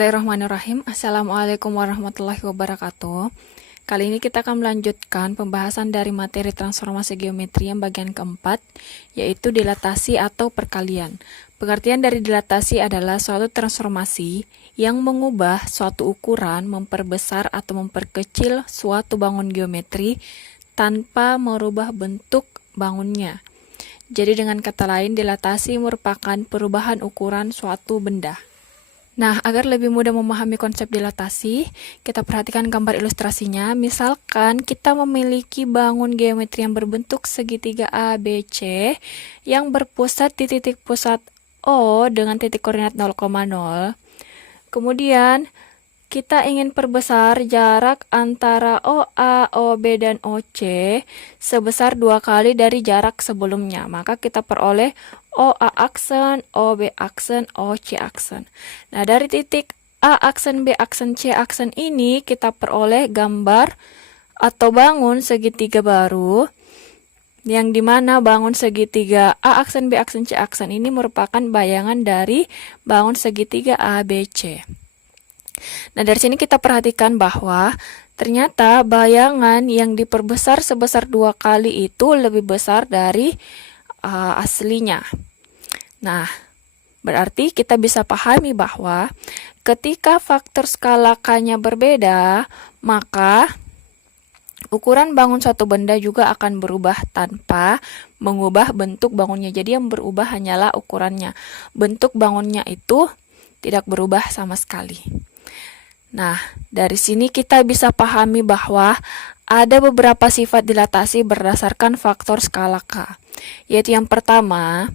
Bismillahirrahmanirrahim. Assalamualaikum warahmatullahi wabarakatuh. Kali ini kita akan melanjutkan pembahasan dari materi transformasi geometri yang bagian keempat, yaitu dilatasi atau perkalian. Pengertian dari dilatasi adalah suatu transformasi yang mengubah suatu ukuran, memperbesar atau memperkecil suatu bangun geometri tanpa merubah bentuk bangunnya. Jadi dengan kata lain, dilatasi merupakan perubahan ukuran suatu benda. Nah, agar lebih mudah memahami konsep dilatasi, kita perhatikan gambar ilustrasinya. Misalkan kita memiliki bangun geometri yang berbentuk segitiga ABC yang berpusat di titik pusat O dengan titik koordinat 0,0. Kemudian, kita ingin perbesar jarak antara OA, OB, dan OC sebesar 2 kali dari jarak sebelumnya. Maka kita peroleh OA aksen, OB aksen, OC aksen. Nah, dari titik A aksen, B aksen, C aksen ini kita peroleh gambar atau bangun segitiga baru, yang dimana bangun segitiga A aksen, B aksen, C aksen ini merupakan bayangan dari bangun segitiga ABC. Nah, dari sini kita perhatikan bahwa ternyata bayangan yang diperbesar sebesar 2 kali itu lebih besar dari aslinya. Nah, berarti kita bisa pahami bahwa ketika faktor skala K-nya berbeda, maka ukuran bangun suatu benda juga akan berubah tanpa mengubah bentuk bangunnya. Jadi yang berubah hanyalah ukurannya. Bentuk bangunnya itu tidak berubah sama sekali. Nah, dari sini kita bisa pahami bahwa ada beberapa sifat dilatasi berdasarkan faktor skala K. Yaitu yang pertama,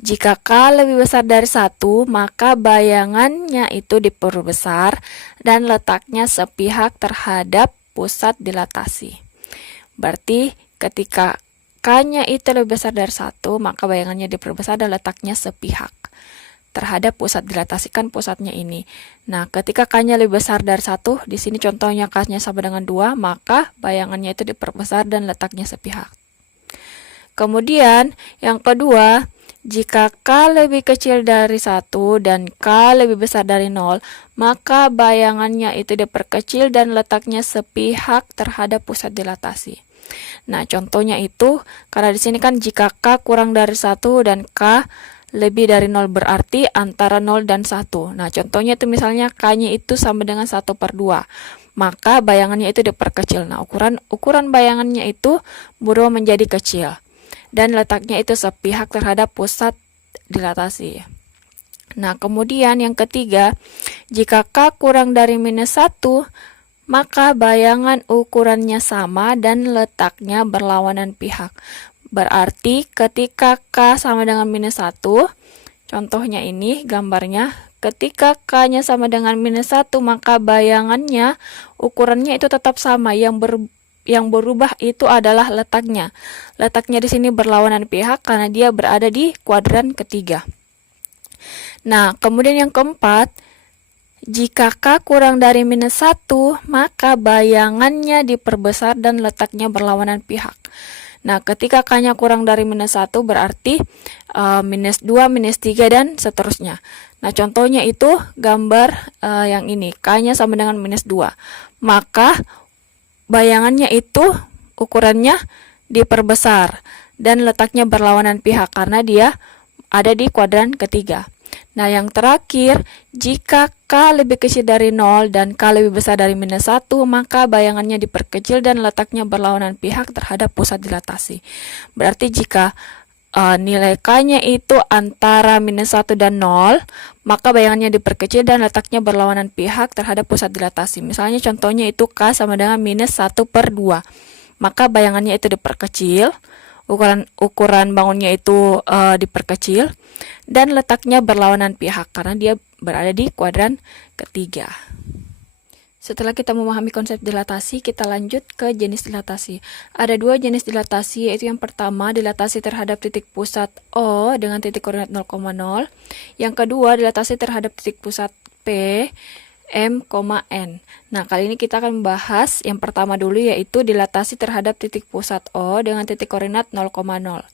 jika K lebih besar dari 1, maka bayangannya itu diperbesar dan letaknya sepihak terhadap pusat dilatasi. Berarti ketika K-nya itu lebih besar dari 1, maka bayangannya diperbesar dan letaknya sepihak terhadap pusat dilatasi, kan pusatnya ini. Nah, ketika K-nya lebih besar dari 1, di sini contohnya K-nya sama dengan 2, maka bayangannya itu diperbesar dan letaknya sepihak. Kemudian, yang kedua, jika K lebih kecil dari 1 dan K lebih besar dari 0, maka bayangannya itu diperkecil dan letaknya sepihak terhadap pusat dilatasi. Nah, contohnya itu, karena di sini kan jika K kurang dari 1 dan K lebih dari 0 berarti antara 0 dan 1. Nah, contohnya itu misalnya K-nya itu sama dengan 1/2. Maka bayangannya itu diperkecil. Nah, ukuran bayangannya itu berubah menjadi kecil. Dan letaknya itu sepihak terhadap pusat dilatasi. Nah, kemudian yang ketiga, jika K kurang dari -1, maka bayangan ukurannya sama dan letaknya berlawanan pihak. Berarti ketika K sama dengan -1, contohnya ini gambarnya, ketika K-nya sama dengan -1, maka bayangannya, ukurannya itu tetap sama. Yang berubah itu adalah letaknya. Letaknya di sini berlawanan pihak karena dia berada di kuadran ketiga. Nah, kemudian yang keempat, jika K kurang dari -1, maka bayangannya diperbesar dan letaknya berlawanan pihak. Nah, ketika K-nya kurang dari -1 berarti -2, -3, dan seterusnya. Nah, contohnya itu gambar yang ini, K-nya sama dengan -2. Maka bayangannya itu ukurannya diperbesar dan letaknya berlawanan pihak karena dia ada di kuadran ketiga. Nah, yang terakhir, jika K lebih kecil dari 0 dan K lebih besar dari -1, maka bayangannya diperkecil dan letaknya berlawanan pihak terhadap pusat dilatasi. Berarti jika nilai K-nya itu antara -1 dan 0, maka bayangannya diperkecil dan letaknya berlawanan pihak terhadap pusat dilatasi. Misalnya contohnya itu K sama dengan -1/2. Maka bayangannya itu diperkecil, ukuran bangunnya itu diperkecil, dan letaknya berlawanan pihak karena dia berada di kuadran ketiga. Setelah kita memahami konsep dilatasi, kita lanjut ke jenis dilatasi. Ada 2 jenis dilatasi, yaitu yang pertama dilatasi terhadap titik pusat O dengan titik koordinat 0,0. Yang kedua dilatasi terhadap titik pusat P, M, N. Nah, kali ini kita akan membahas yang pertama dulu, yaitu dilatasi terhadap titik pusat O dengan titik koordinat 0,0.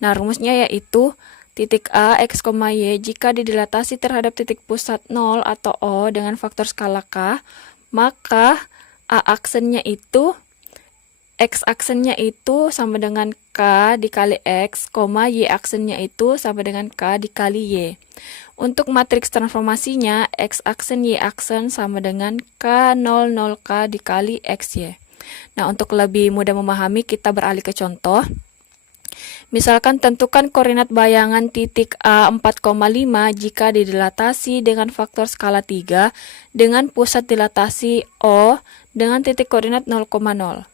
Nah, rumusnya yaitu titik A, X, Y jika didilatasi terhadap titik pusat 0 atau O dengan faktor skala K, maka A aksennya itu X aksennya itu sama dengan K dikali X, Y aksennya itu sama dengan K dikali Y. Untuk matriks transformasinya, X aksen Y aksen sama dengan K00K dikali XY. Nah, untuk lebih mudah memahami, kita beralih ke contoh. Misalkan tentukan koordinat bayangan titik A 4,5 jika didilatasi dengan faktor skala 3 dengan pusat dilatasi O dengan titik koordinat 0,0.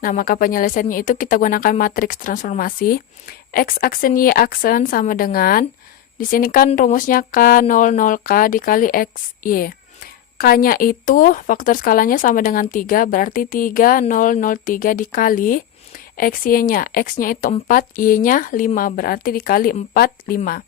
Nah, maka penyelesaiannya itu kita gunakan matriks transformasi. X aksen Y aksen sama dengan, di sini kan rumusnya K00K dikali XY. K-nya itu faktor skalanya sama dengan 3, berarti 3003 dikali XY-nya. X-nya itu 4, Y-nya 5, berarti dikali 4, 5.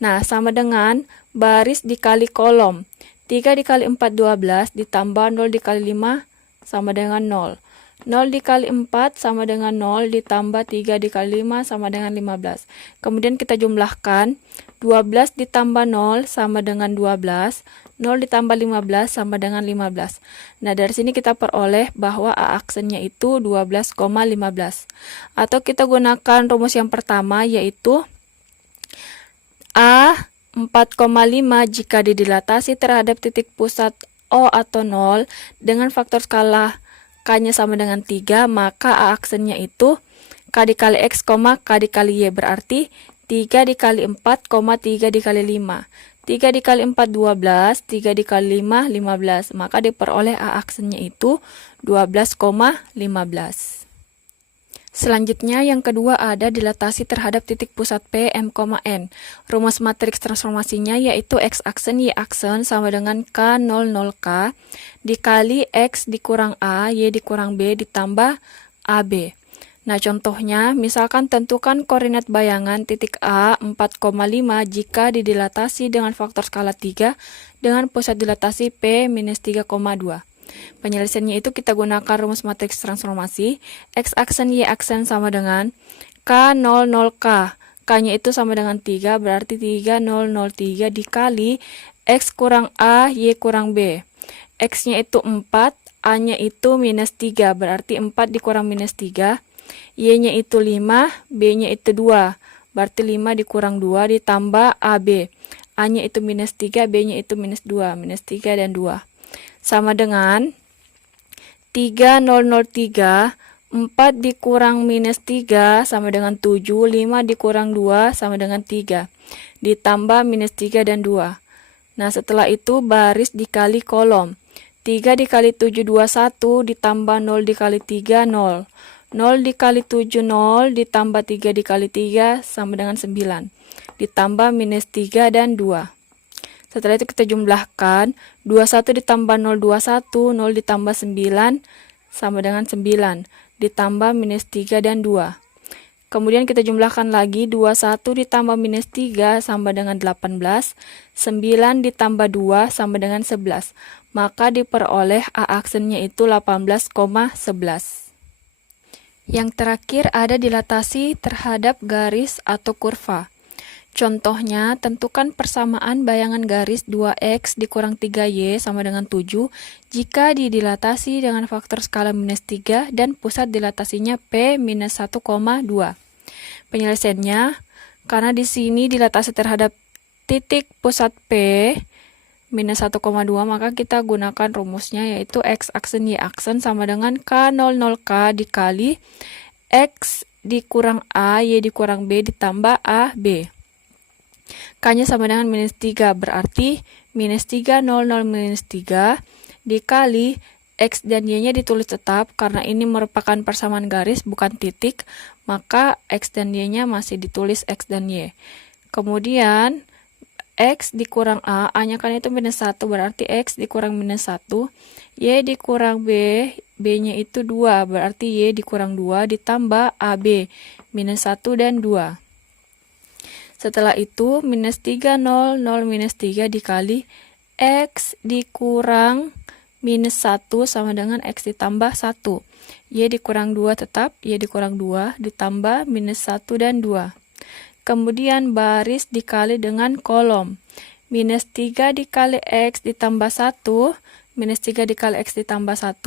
Nah, sama dengan baris dikali kolom. 3 dikali 4, 12, ditambah 0 dikali 5, sama dengan 0. 0 dikali 4 sama dengan 0, ditambah 3 dikali 5 sama dengan 15. Kemudian kita jumlahkan, 12 ditambah 0 sama dengan 12, 0 ditambah 15 sama dengan 15. Nah, dari sini kita peroleh bahwa A aksennya itu 12,15. Atau kita gunakan rumus yang pertama, yaitu A 4,5 jika didilatasi terhadap titik pusat O atau 0 dengan faktor skala K-nya sama dengan 3, maka A aksennya itu K dikali X, K dikali Y, berarti 3 dikali 4, 3 dikali 5. 3 dikali 4, 12, 3 dikali 5, 15. Maka diperoleh A aksennya itu 12,15. Selanjutnya, yang kedua ada dilatasi terhadap titik pusat P, M, N. Rumus matriks transformasinya yaitu X aksen Y aksen sama dengan K00K dikali X dikurang A, Y dikurang B ditambah AB. Nah, contohnya, misalkan tentukan koordinat bayangan titik A 4,5 jika didilatasi dengan faktor skala 3 dengan pusat dilatasi P minus 3,2. Penyelesaiannya itu kita gunakan rumus matriks transformasi. X aksen Y aksen sama dengan K00K. K-nya itu sama dengan 3, berarti 3003 dikali X kurang A, Y kurang B. X-nya itu 4, A-nya itu minus 3, berarti 4 dikurang minus 3. Y-nya itu 5, B-nya itu 2, berarti 5 dikurang 2 ditambah AB. A-nya itu minus 3, B-nya itu minus 2, minus 3 dan 2. Sama dengan 3003, 4 dikurang minus 3 sama dengan 7, 5 dikurang 2 sama dengan 3, ditambah minus 3 dan 2. Nah, setelah itu baris dikali kolom. 3 dikali 7, 21, ditambah 0 dikali 3, 0. 0 dikali 7, 0, ditambah 3 dikali 3 sama dengan 9, ditambah minus 3 dan 2. Setelah itu kita jumlahkan, 21 ditambah 0, 21, 0 ditambah 9, sama dengan 9, ditambah minus 3 dan 2. Kemudian kita jumlahkan lagi, 21 ditambah minus 3 sama dengan 18, 9 ditambah 2 sama dengan 11. Maka diperoleh A aksennya itu 18,11. Yang terakhir ada dilatasi terhadap garis atau kurva. Contohnya, tentukan persamaan bayangan garis 2x dikurang 3y sama dengan 7 jika didilatasi dengan faktor skala minus 3 dan pusat dilatasinya P minus 1,2. Penyelesaiannya, karena di sini dilatasi terhadap titik pusat P minus 1,2, maka kita gunakan rumusnya yaitu X aksen Y aksen sama dengan K00K dikali X dikurang A, Y dikurang B ditambah A, B. K-nya sama dengan minus 3, berarti minus 3, 0, 0, minus 3 dikali X dan Y-nya ditulis tetap, karena ini merupakan persamaan garis bukan titik, maka X dan Y-nya masih ditulis X dan Y. Kemudian X dikurang A, A-nya kan itu minus 1, berarti X dikurang minus 1, Y dikurang B, B-nya itu 2, berarti Y dikurang 2 ditambah AB, minus 1 dan 2. Setelah itu, minus 3, 0, 0, minus 3 dikali X dikurang minus 1 sama dengan X ditambah 1. Y dikurang 2 tetap, Y dikurang 2 ditambah minus 1 dan 2. kemudian baris dikali dengan kolom. Minus 3 dikali X ditambah 1, minus 3 dikali X ditambah 1,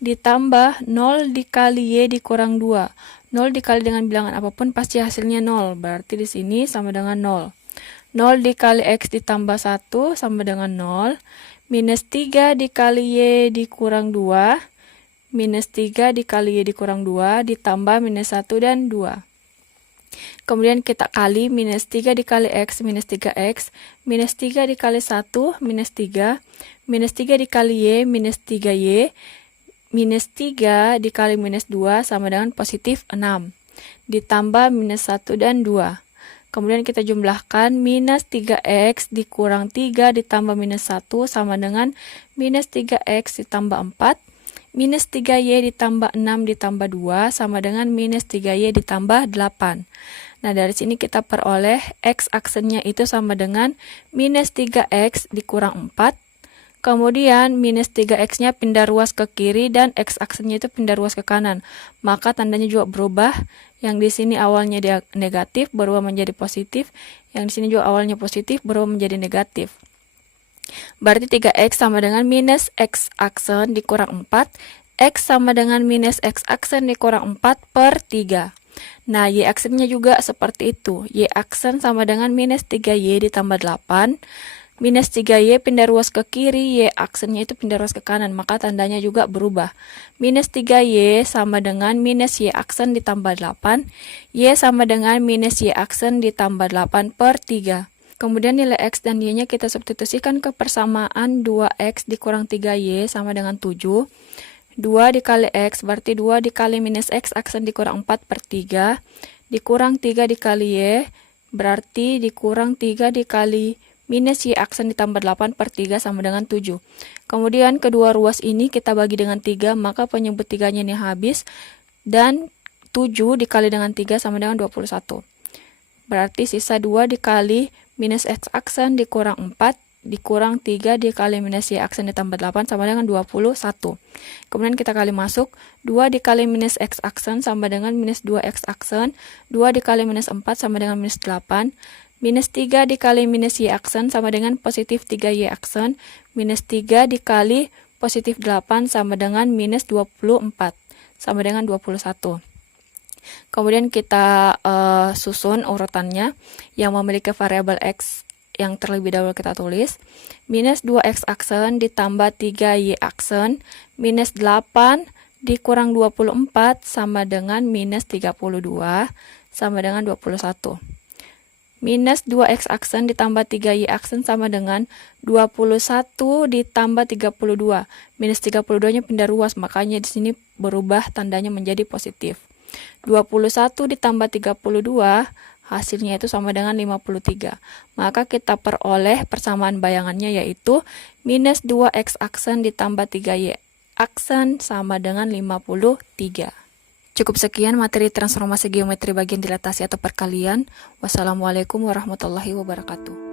ditambah 0 dikali Y dikurang 2. 0 dikali dengan bilangan apapun pasti hasilnya 0, berarti di sini sama dengan 0. 0 dikali X ditambah 1 sama dengan 0, minus 3 dikali Y dikurang 2, minus 3 dikali Y dikurang 2, ditambah minus 1 dan 2. Kemudian kita kali minus 3 dikali X minus 3X, minus 3 dikali 1 minus 3, minus 3 dikali Y minus 3Y, minus 3 dikali minus 2 sama dengan positif 6, ditambah minus 1 dan 2. Kemudian kita jumlahkan minus 3X dikurang 3 ditambah minus 1 sama dengan minus 3X ditambah 4, minus 3Y ditambah 6 ditambah 2 sama dengan minus 3Y ditambah 8. Nah, dari sini kita peroleh X aksennya itu sama dengan minus 3X dikurang 4. Kemudian minus 3X-nya pindah ruas ke kiri dan X aksennya itu pindah ruas ke kanan. Maka tandanya juga berubah. Yang di sini awalnya dia negatif berubah menjadi positif. Yang di sini juga awalnya positif berubah menjadi negatif. Berarti 3X sama dengan minus X aksen dikurang 4. X sama dengan minus X aksen dikurang 4 per 3. Nah, Y aksennya juga seperti itu. Y aksen sama dengan minus 3Y ditambah 8. Minus 3Y pindah ruas ke kiri, Y aksennya itu pindah ruas ke kanan, maka tandanya juga berubah. Minus 3Y sama dengan minus Y aksen ditambah 8. Y sama dengan minus Y aksen ditambah 8 per 3. Kemudian nilai X dan Y-nya kita substitusikan ke persamaan 2X dikurang 3Y sama dengan 7. 2 dikali X berarti 2 dikali minus X aksen dikurang 4 per 3. Dikurang 3 dikali Y berarti dikurang 3 dikali minus Y aksen ditambah 8 per 3 sama dengan 7. Kemudian kedua ruas ini kita bagi dengan 3, maka penyebut 3-nya ini habis. Dan 7 dikali dengan 3 sama dengan 21. Berarti sisa 2 dikali minus X aksen dikurang 4 dikurang 3 dikali minus Y aksen ditambah 8 sama dengan 21. Kemudian kita kali masuk, 2 dikali minus X aksen sama dengan minus 2X aksen, 2 dikali minus 4 sama dengan minus 8, minus 3 dikali minus Y aksen sama dengan positif 3Y aksen, minus 3 dikali positif 8 sama dengan minus 24, sama dengan 21. Kemudian kita susun urutannya yang memiliki variabel X yang terlebih dahulu kita tulis. Minus 2X aksen ditambah 3Y aksen, minus 8 dikurang 24 sama dengan minus 32 sama dengan 21. Minus 2X aksen ditambah 3Y aksen sama dengan 21 ditambah 32. Minus 32-nya pindah ruas, makanya di sini berubah tandanya menjadi positif. 21 ditambah 32, hasilnya itu sama dengan 53. Maka kita peroleh persamaan bayangannya yaitu minus 2X aksen ditambah 3Y aksen sama dengan 53. Cukup sekian materi transformasi geometri bagian dilatasi atau perkalian. Wassalamualaikum warahmatullahi wabarakatuh.